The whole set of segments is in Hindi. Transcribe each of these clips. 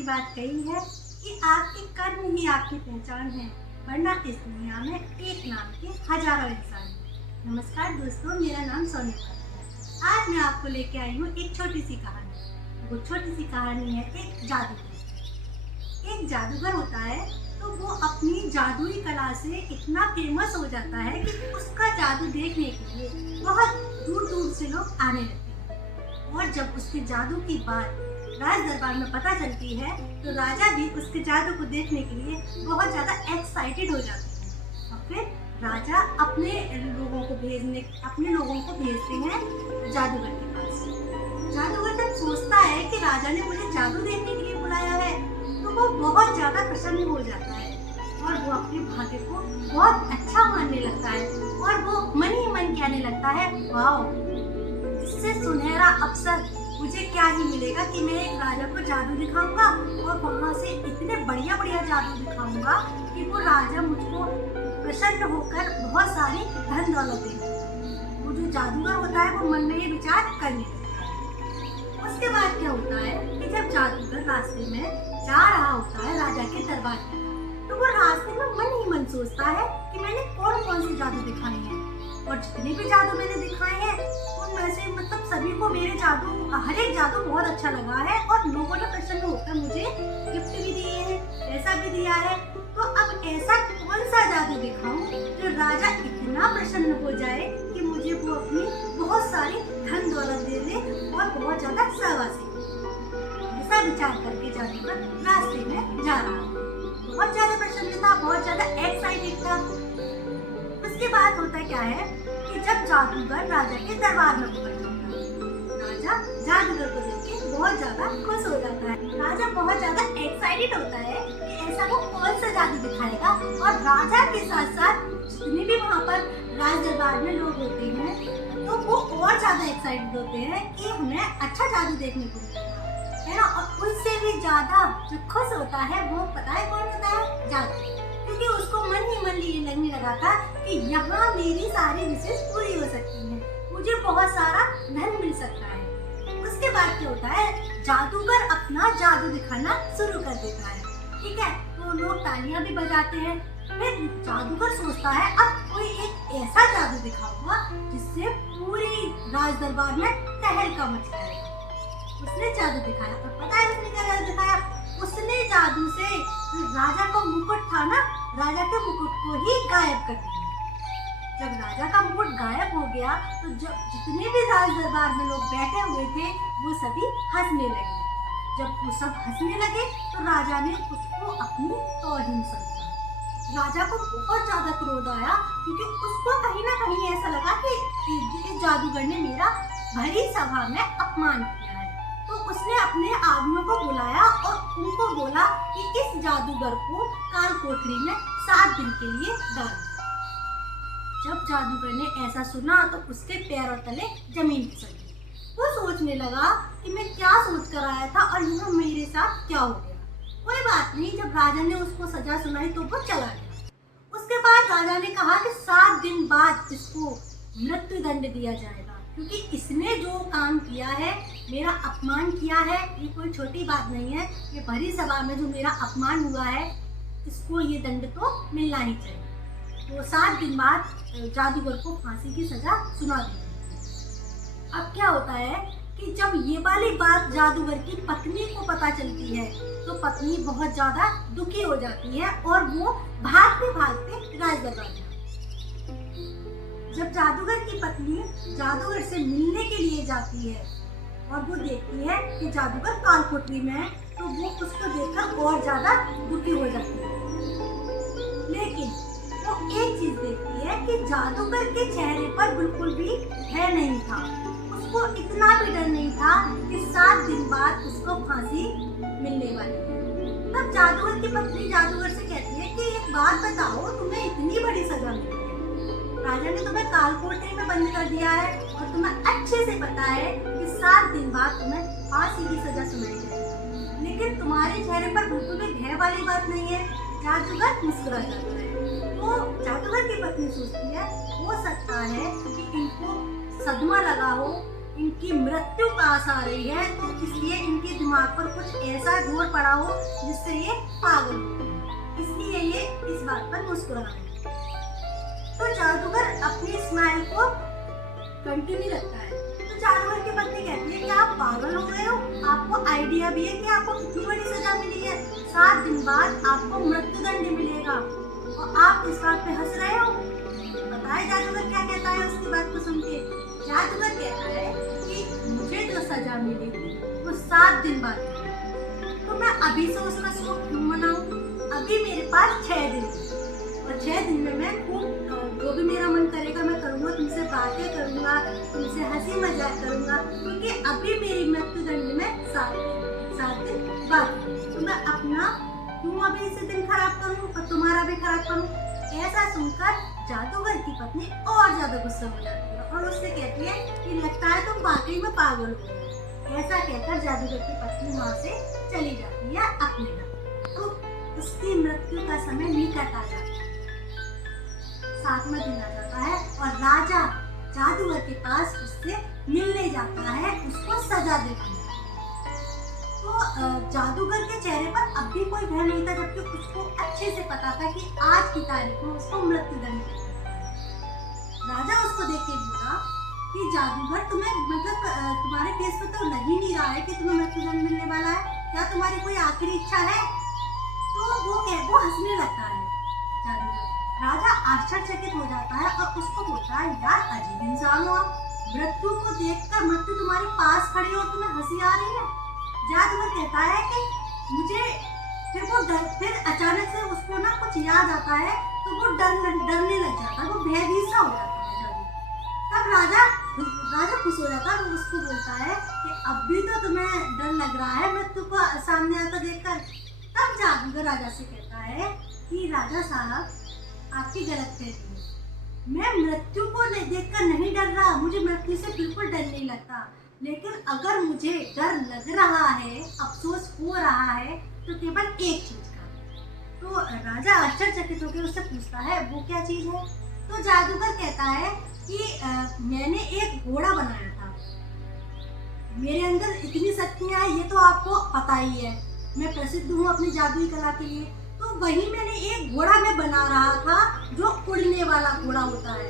की बात कही है कि आपके कर्म ही आपकी पहचान है, वरना इस दुनिया में एक नाम के हजारों इंसान हैं। नमस्कार दोस्तों, मेरा नाम सोनी है। आज मैं आपको लेके आई हूँ एक छोटी सी कहानी। वो छोटी सी कहानी है एक जादूगर। एक जादूगर होता है तो वो अपनी जादुई कला से इतना फेमस हो जाता है कि उसका जादू देखने के लिए बहुत दूर दूर से लोग आने लगते हैं। और जब उसके जादू की बात राज दरबार में पता चलती है तो राजा भी उसके जादू को देखने के लिए बहुत ज़्यादा एक्साइटेड हो जाते हैं। और फिर राजा अपने लोगों को भेजते हैं जादूगर के पास। जादूगर जब सोचता है कि राजा ने मुझे जादू देखने के लिए बुलाया है तो वो बहुत ज़्यादा प्रसन्न हो जाता है और वो अपने भाग्य को बहुत अच्छा मानने लगता है और वो मन ही मन कहने लगता है, वाह, इससे सुनहरा अवसर मुझे क्या ही मिलेगा कि मैं एक राजा को जादू दिखाऊंगा और वहाँ से इतने बढ़िया बढ़िया जादू दिखाऊंगा कि वो राजा मुझको प्रसन्न होकर बहुत सारी धन दौलत देगा। वो जो जादूगर होता है वो मन में ये विचार करने लगता है। उसके बाद क्या होता है कि जब जादूगर रास्ते में जा रहा होता है राजा के दरबार में, तो वो रास्ते में मन ही मन सोचता है कि मैंने कौन कौन से जादू दिखाए हैं और जितने भी जादू मैंने दिखाए हैं उनमें से मतलब सभी को मेरे जादू, हर एक जादू बहुत अच्छा लगा है और लोगों ने प्रसन्न होकर मुझे गिफ्ट भी दिए हैं, पैसा भी दिया है। तो अब ऐसा कौन सा जादू दिखाऊं जो राजा इतना प्रसन्न हो जाए कि मुझे वो अपनी बहुत सारी धन दौलत दे दे और बहुत ज्यादा शाबाशी। ऐसा विचार करके जादूगर रास्ते में जा रहा है। बहुत ज्यादा प्रसन्न था, बहुत ज्यादा एक्साइटेड था। उसके बाद होता क्या है कि जब जादूगर राजा के दरबार में पहुंच जाता है, राजा जादूगर को देख के बहुत ज्यादा खुश हो जाता है। राजा बहुत ज्यादा एक्साइटेड होता है कि ऐसा वो कौन सा जादू दिखाएगा और राजा के साथ साथ जितने भी वहाँ पर राज दरबार में लोग होते हैं तो वो और ज्यादा एक्साइटेड होते हैं कि हमें अच्छा जादू देखने को मिलेगा, है ना। और उससे भी ज्यादा जो खुश होता है वो पता है कौन होता है? जादू। क्योंकि उसको मन ही मन ये लगने लगा था कि यहाँ मेरी सारी विशेष पूरी हो सकती है, मुझे बहुत सारा धन मिल सकता है। उसके बाद क्या होता है, जादूगर अपना जादू दिखाना शुरू कर देता है। ठीक है, तो लोग तालियां भी बजाते हैं। फिर जादूगर सोचता है अब कोई एक ऐसा जादू दिखाऊंगा जिससे पूरी राज दरबार में तहलका मच जाएगा। उसने जादू दिखाया और पता है उसने क्या जादू दिखाया? उसने जादू से राजा का मुकुट था ना, राजा के मुकुट को ही गायब कर दिया। जब राजा का मुकुट गायब हो गया तो जब जितने भी राज दरबार में लोग बैठे हुए थे वो सभी हंसने लगे। जब वो सब हंसने लगे तो राजा ने उसको अपनी तौहीन समझा। राजा को बहुत ज्यादा क्रोध आया क्योंकि उसको कहीं ना कहीं ऐसा लगा कि इस जादूगर ने मेरा भरी सभा में अपमान किया है। तो उसने अपने आदमियों को बुलाया और उनको बोला कि इस जादूगर को काल कोठरी में 7 दिन के लिए डाल दो। जब जादूगर ने ऐसा सुना तो उसके पैरों तले जमीन खिसक गई। वो सोचने लगा कि मैं क्या सोच कर आया था और यहाँ मेरे साथ क्या हो गया। कोई बात नहीं, जब राजा ने उसको सजा सुनाई तो वो चला गया। उसके बाद राजा ने कहा कि 7 दिन बाद इसको मृत्यु दंड दिया जाएगा क्योंकि इसने जो काम किया है, मेरा अपमान किया है, ये कोई छोटी बात नहीं है। ये भरी सभा में जो मेरा अपमान हुआ है इसको ये दंड तो मिलना ही चाहिए। तो 7 दिन बाद जादूगर को फांसी की सजा सुना दी। अब क्या होता है कि जब ये वाली बात जादूगर की पत्नी को पता चलती है तो पत्नी बहुत ज्यादा दुखी हो जाती है और वो भागते भागते राज दरबार जाती है। जब जादूगर की पत्नी जादूगर से मिलने के लिए जाती है और वो देखती है कि जादूगर काल कोठरी में है तो वो उसको देखकर और ज्यादा दुखी हो जाती है। लेकिन वो एक चीज देखती है कि जादूगर के चेहरे पर बिल्कुल भी भय नहीं था। उसको इतना भी डर नहीं था कि 7 दिन बाद उसको फांसी मिलने वाली है। तब जादूगर की पत्नी जादूगर से कहती है कि एक बात बताओ, तुम्हें इतनी बड़ी सजा मिली है, राजा ने तुम्हें काल कोठरी में बंद कर दिया है और तुम्हें अच्छे से पता है कि 7 दिन बाद तुम्हें फांसी की सजा सुनाई जाएगी, लेकिन तुम्हारे चेहरे पर बिल्कुल भी भय वाली बात नहीं है। जादूगर मुस्कुरा जाता है। तो जादूगर की पत्नी सोचती है हो सकता है कि इनको सदमा लगा हो इनकी मृत्यु पास आ रही है, तो इसलिए इनके दिमाग पर कुछ ऐसा जोर पड़ा हो जिससे ये पागल हो, इसलिए ये इस बात पर मुस्कुरा रहे हैं। तो जादूगर अपनी स्माइल को कंटिन्यू रखता है। तो जादूगर की पत्नी कहती है कि आप पागल हो गए हो, आपको आइडिया भी है कि आपको कितनी बड़ी सजा मिली है, 7 दिन बाद आपको मृत्युदंड मिलेगा और आप इस बात पे हंस रहे हो। बताए जादूगर क्या कहता है उसकी बात को सुन के। जादूगर कहता है कि मुझे जो सजा मिली थी वो 7 दिन बाद मिली, तो मैं अभी से उसका शोक क्यों मनाऊं। अभी मेरे पास 6 दिन है और 6 दिन में मैं खूब जो भी मेरा मन करेगा मैं करूँगा, तुमसे बातें करूँगा, तुमसे हंसी मजाक करूँगा, क्योंकि अभी मेरी मृत्युदंड में 7 दिन बाकी, तो मैं अपना क्यों अभी इसे दिन खराब करूँ और तुम्हारा भी खराब करूँ। ऐसा सुनकर जादूगर की पत्नी और ज्यादा गुस्सा हो जाती है और उससे कहती है कि लगता है तुम वाकई में पागल हो। ऐसा कहकर जादूगर की पत्नी वहाँ से चली जाती है अपने घर। तो उसकी मृत्यु का समय निकट आ जाता है, 7वां दिन आ जाता है और राजा जादूगर के पास उससे मिलने जाता है, उसको सजा देता है। तो जादूगर के चेहरे पर अब भी कोई भय नहीं था, जबकि उसको अच्छे से पता था कि आज की तारीख में उसको मृत्युदंड मिलेगा। राजा उसको देख के बोला कि जादूगर तुम्हें तुम्हारे फेस पे तो लग ही नहीं रहा है कि तुम्हें मृत्युदंड मिलने वाला है, क्या तुम्हारी कोई आखिरी इच्छा है। तो वो हंसने लगता है जादूगर। राजा आश्चर्यचकित हो जाता है और उसको बोलता है यार अजीब इंसान हो आप, मृत्यु को देखकर मृत्यु तुम्हारे पास खड़ी और तुम्हें हंसी आ रही है। जादूगर कहता है कि मुझे फिर अचानक से उसको ना कुछ याद आता है, तो वो डरने लग जाता है, वो भयभीत सा हो जाता है जादू। तब राजा खुश हो जाता है, वो उसको बोलता है कि अब भी तो तुम्हें डर लग रहा है मृत्यु को सामने आता देखकर। तब जादूगर राजा से कहता है कि राजा साहब आपकी गलतफहमी है, मैं मृत्यु को देखकर नहीं डर रहा, मुझे मृत्यु से बिल्कुल डर नहीं लगता, लेकिन अगर मुझे डर लग रहा है, अफसोस हो रहा है, तो केवल एक चीज का। तो राजा आश्चर्यचकित होकर उससे पूछता है वो क्या चीज है। तो जादूगर कहता है कि मैंने एक घोड़ा बनाया था, मेरे अंदर इतनी शक्तियां हैं ये तो आपको पता ही है, मैं प्रसिद्ध हूँ अपनी जादुई कला के लिए। तो वही मैंने एक घोड़ा मैं बना रहा था जो उड़ने वाला घोड़ा होता है,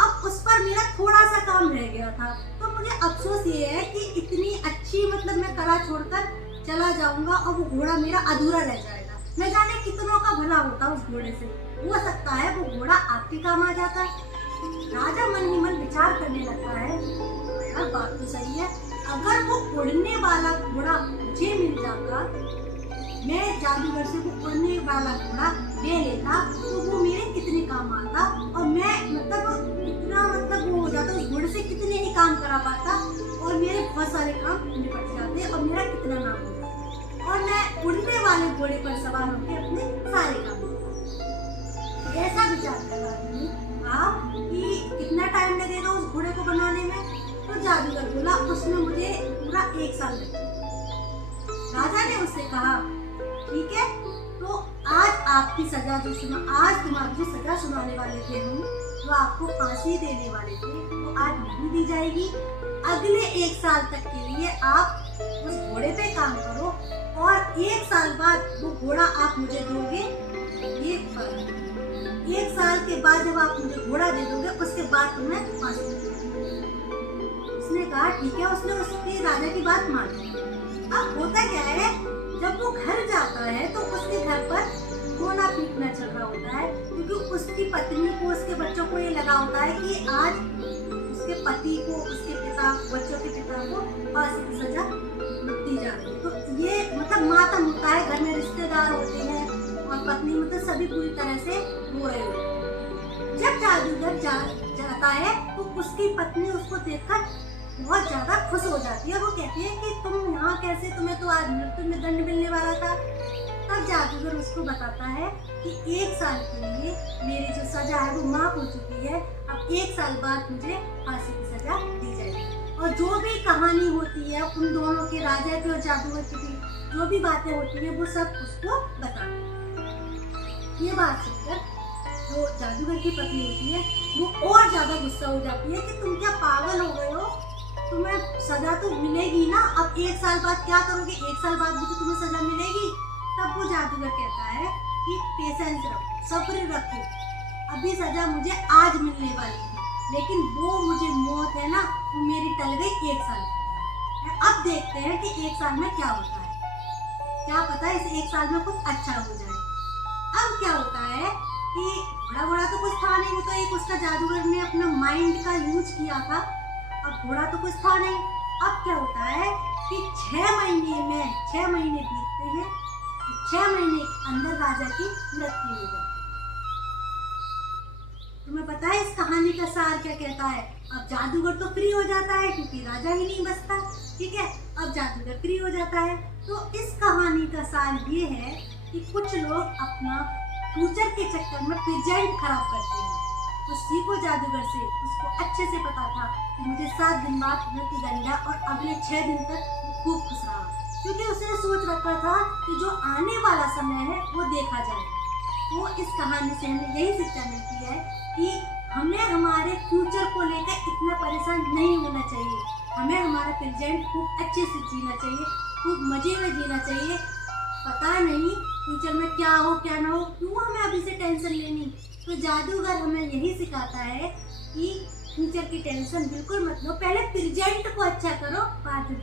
अब उस पर मेरा थोड़ा सा काम रह गया था। तो मुझे अफसोस ये है कि इतनी अच्छी मैं कला छोड़कर चला जाऊंगा और वो घोड़ा मेरा अधूरा रह जाएगा। न जाने कितनों का भला होता उस घोड़े से, हो सकता है वो घोड़ा आपके काम आ जाता। राजा मन ही मन विचार करने लगता है यार बात तो सही है, अगर वो उड़ने वाला घोड़ा मुझे मिल जाता, मैं जादूगर से वो उड़ने वाला घोड़ा ले लेता, तो वो मेरे कितने काम आता और मैं इतना वो हो जाता, उस घोड़े से कितने ही काम करा पाता और मेरे बहुत सारे काम निपट जाते और मेरा कितना नाम हो जाता और मैं उड़ने वाले घोड़े पर सवार होकर अपने सारे काम करता। ऐसा विचार कर रहा हूँ आप कि कितना टाइम लगेगा उस घोड़े को बनाने में। तो जादूगर बोला उसमें मुझे पूरा 1 साल लगेगा। राजा ने उससे कहा ठीक है, तो आज आपकी सजा आज तुम्हारी जो सजा सुनाने वाले थे हम, जो आपको फांसी देने वाले थे, वो आज नहीं दी जाएगी। अगले 1 साल तक के लिए आप उस घोड़े पे काम करो और 1 साल बाद वो घोड़ा आप मुझे दोगे। 1 साल के बाद जब आप मुझे घोड़ा दे दोगे उसके बाद तुम्हें फांसी देंगे। उसने कहा ठीक है, उसने उसकी राजा की बात मान ली। अब होता क्या है, जब वो घर जाता है तो उसके घर पर रोना पीटना चल रहा होता है, क्योंकि उसकी पत्नी को उसके बच्चों को ये लगा होता है कि आज उसके पति को उसके पिता बच्चों के पिता को फांसी की सजा दी जा रही है। तो ये मातम होता है, घर में रिश्तेदार होते हैं और पत्नी सभी पूरी तरह से रो रहे होते हैं। जब जादूगर जाता है तो उसकी पत्नी उसको देखकर बहुत ज्यादा खुश हो जाती है। वो कहती है कि तुम यहाँ कैसे, तुम्हें तो आज मृत्यु में दंड मिलने वाला था। तब जादूगर उसको बताता है कि 1 साल के लिए मेरी जो सजा है वो माफ हो चुकी है, अब 1 साल बाद मुझे फांसी की सजा दी जाएगी। और जो भी कहानी होती है उन दोनों के, राजा की और जादूगर की जो भी बातें होती है वो सब उसको बताती है। ये बात सुनकर जो जादूगर की पत्नी होती है वो और ज्यादा गुस्सा हो जाती है कि तुम क्या पागल हो गए हो, तुम्हें सजा तो मिलेगी ना। अब 1 साल बाद क्या करोगे, 1 साल बाद भी तो तुम्हें सजा मिलेगी। तब वो जादूगर कहता है कि पेशेंस रखो, सब्र रखो, अभी सजा मुझे आज मिलने वाली थी, लेकिन वो मुझे मौत है ना, वो मेरी टल गई 1 साल की। अब देखते हैं कि 1 साल में क्या होता है, क्या पता इस 1 साल में कुछ अच्छा हो जाए। अब क्या होता है कि बड़ा बड़ा तो कुछ था नहीं, वो तो एक उसका जादूगर ने अपना माइंड का यूज किया था। अब घोड़ा तो कुछ था नहीं। अब क्या होता है कि 6 महीने में 6 महीने बीतते हैं, 6 महीने के अंदर राजा की मृत्यु हो जाती है। तुम्हें पता है इस कहानी का सार क्या कहता है? अब जादूगर तो फ्री हो जाता है क्योंकि राजा ही नहीं बचता, ठीक है। अब जादूगर फ्री हो जाता है। तो इस कहानी का सार ये है कि कुछ लोग अपना फ्यूचर के चक्कर में प्रेजेंट खराब करते हैं। तो सीखो जादूगर से, उसको अच्छे से पता था कि मुझे 7 दिन बाद मृत्युदंड है और अगले 6 दिन तक वो खूब खुश रहा, क्योंकि उसने सोच रखा था कि जो आने वाला समय है वो देखा जाए। तो इस कहानी से हमें यही शिक्षा मिलती है कि हमें हमारे फ्यूचर को लेकर इतना परेशान नहीं होना चाहिए। हमें हमारा प्रेजेंट खूब अच्छे से जीना चाहिए, खूब मजे में जीना चाहिए। पता नहीं फ्यूचर में क्या हो क्या ना हो, क्यों हमें अभी से टेंशन लेनी। तो जादूगर हमें यही सिखाता है कि फ्यूचर की टेंशन बिल्कुल मत लो, पहले प्रेजेंट को अच्छा करो, बाद में